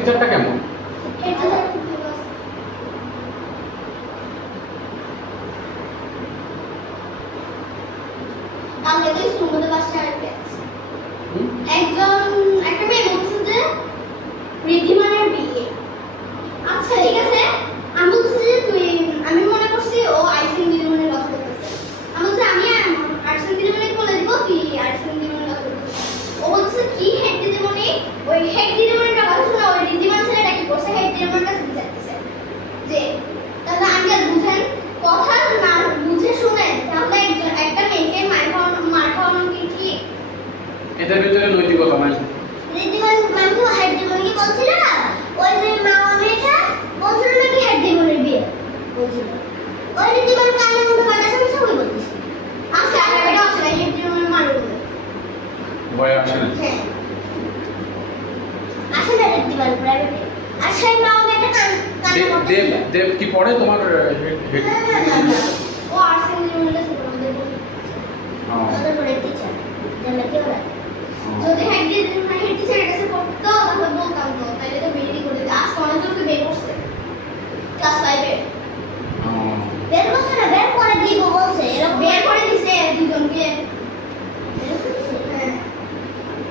টিচারটা কেমন? একজন একটা মেয়ে বলছে যে ঋদ্ধিমানের বিয়ে। আচ্ছা ঠিক আছে, আমি বলছি যে আমি মনে করছি ও আইসিং দিদিমণির কথা বলতেছে। আমি বলছি আমি আইসিং দিদিমণিকে বলে দিব কি আইসিং দিদিমণির কথা বলতেছে। ও বলছে কি হেড দিদিমণি, ওই হেড দিদিমণিটা কথা শুনে ওই ঋদ্ধিমান ছেলেটা কি করছে, হেড দিদিমণিটা বুঝাইতেছে যে তাহলে আমি আর বুঝেন কথা না বুঝে শুনেন তাহলে একটা মেয়েকে মার খাওয়ানো কি ঠিক? এদের ভিতরে নৈতিকতা নাই। ঋদ্ধিমান মামু হেড দিদিমণিকে বলছিল না, ওই যে মা মেয়েটা বলছিল নাকি হেড দিদিমণির বিয়ে বলছিল। ওই ঋদ্ধিমান কানে মুখে কথা শুনছে ওই বলতেছে। আচ্ছা এটা আসলে হেড দিদিমণির মারবে বলে ভয় আসে না। হ্যাঁ আসলে ঋদ্ধিমান প্রাইভেটে আর সেই মা মেয়েটা কানে করতে দেব কি পড়ে তোমার হেড? ও আর্টস দিদিমণিটা ছিল আমাদের বলে। ওদের পড়ে টিচার জানা কি ওরা যদি হেড টিচারের কাছে পড়তো তাহলে বলতাম তো তাইলে তো বেরই করে দিত। আজকে অনেকজনকে বের করছে ক্লাস 5 এ। বের করছে না, বের করে দিব বলছে, এরা বের করে দিছে দুজনকে। হ্যাঁ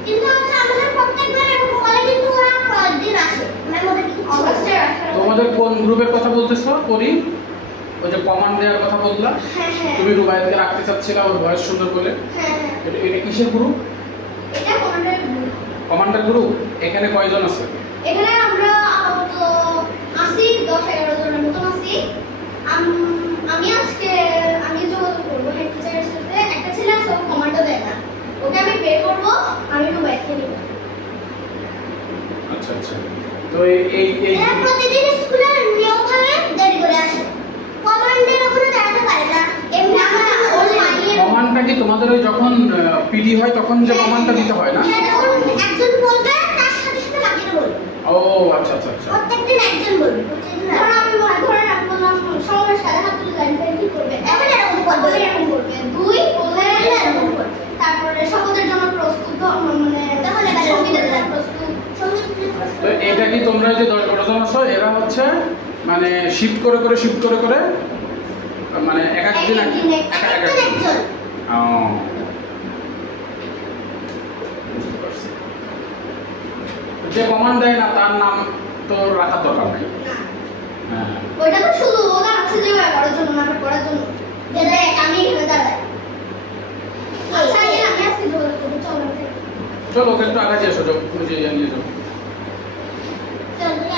কিন্তু হচ্ছে আমাদের প্রত্যেকবার এরকম বলে কিন্তু ওরা প্রতিদিন আসে মানে ওদের কি অবস্থা। তোমাদের কোন গ্রুপের কথা বলতেছো? করি ওই যে কমান্ড দেওয়ার কথা বললা। হ্যাঁ হ্যাঁ তুমি রুবাইয়াতকে রাখতে চাচ্ছিলা ওর ভয়েস সুন্দর বলে। হ্যাঁ এটা কিসের গ্রুপ? এটা কমান্ডার গ্রুপ। Commander group. এখানে কয়জন আছে? এখানে আমরা আপাতত আছি 10-11 জনের মতো আছি। আমি আজকে আমি যোগাযোগ করবো হেড টিচারের সাথে। একটা ছেলে আছে ও কমান্ডো দেয় না, ওকে আমি বের করবো, আমি রুবাইয়াতকে নিব। আচ্ছা আচ্ছা। তো এই এরা প্রতিদিন স্কুলে নিয়ম ভাবে দেরি করে আসে, কমান্ডের ওখানে দাঁড়াতে পারে না। এমনি আমরা ওর মাইয়ে কমান্ডটা কি তোমাদের ওই যখন পিডি হয় তখন যে কমান্ডটা দিতে হয় না? হ্যাঁ যখন একজন বলবে তার সাথে সাথে বাকিরা বলবে। ও আচ্ছা আচ্ছা আচ্ছা। প্রত্যেকদিন একজন বলবে। ধরো আমি ধরে রাখবো না সবার সাথে হাত তুলে দাঁড়িয়ে কি করবে, এখন এরকম করবে, এরকম করবে, দুই বলে এরকম করবে। তারপরে শপথের জন্য প্রস্তুত মানে তাহলে সঙ্গীতের জন্য প্রস্তুত। তো এটা কি তোমরা যে 10-12 জন আছো এরা হচ্ছে মানে শিফট করে মানে এক একদিন একজন। বুঝতে পারছি। যে কমান্ড দেয় না তার নাম তো রাখার দরকার নেই। হ্যাঁ ওইটা তো শুধু ওরা আছে যে করার জন্য নাটক করার জন্য যেটা আমি এখানে দাঁড়াই। আচ্ছা আমি আজকে যোগাযোগ করবো। চলো ওকে একটু আগে এসো, তুমি যে নিয়ে যাও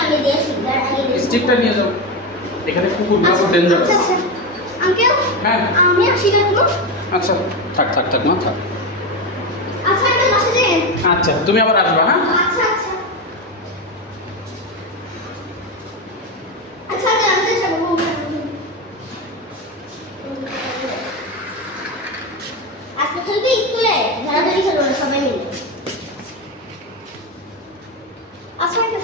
আমি দিয়ে শিখবার আগে স্টিকটা নিয়ে যাও। এখানে কুকুরগুলো খুব ডেঞ্জারাস। আচ্ছা আচ্ছা আঙ্কেল হ্যাঁ আমি আসি না কোনো। আচ্ছা থাক মা থাক। আচ্ছা আঙ্কেল বাসা যাই। আচ্ছা তুমি আবার আসবা। হ্যাঁ আচ্ছা আচ্ছা আচ্ছা আমি চেষ্টা করবো। আজকে খেলবি স্কুলে ধরাধরি খেলবো সবাই মিলে। আচ্ছা আঙ্কেল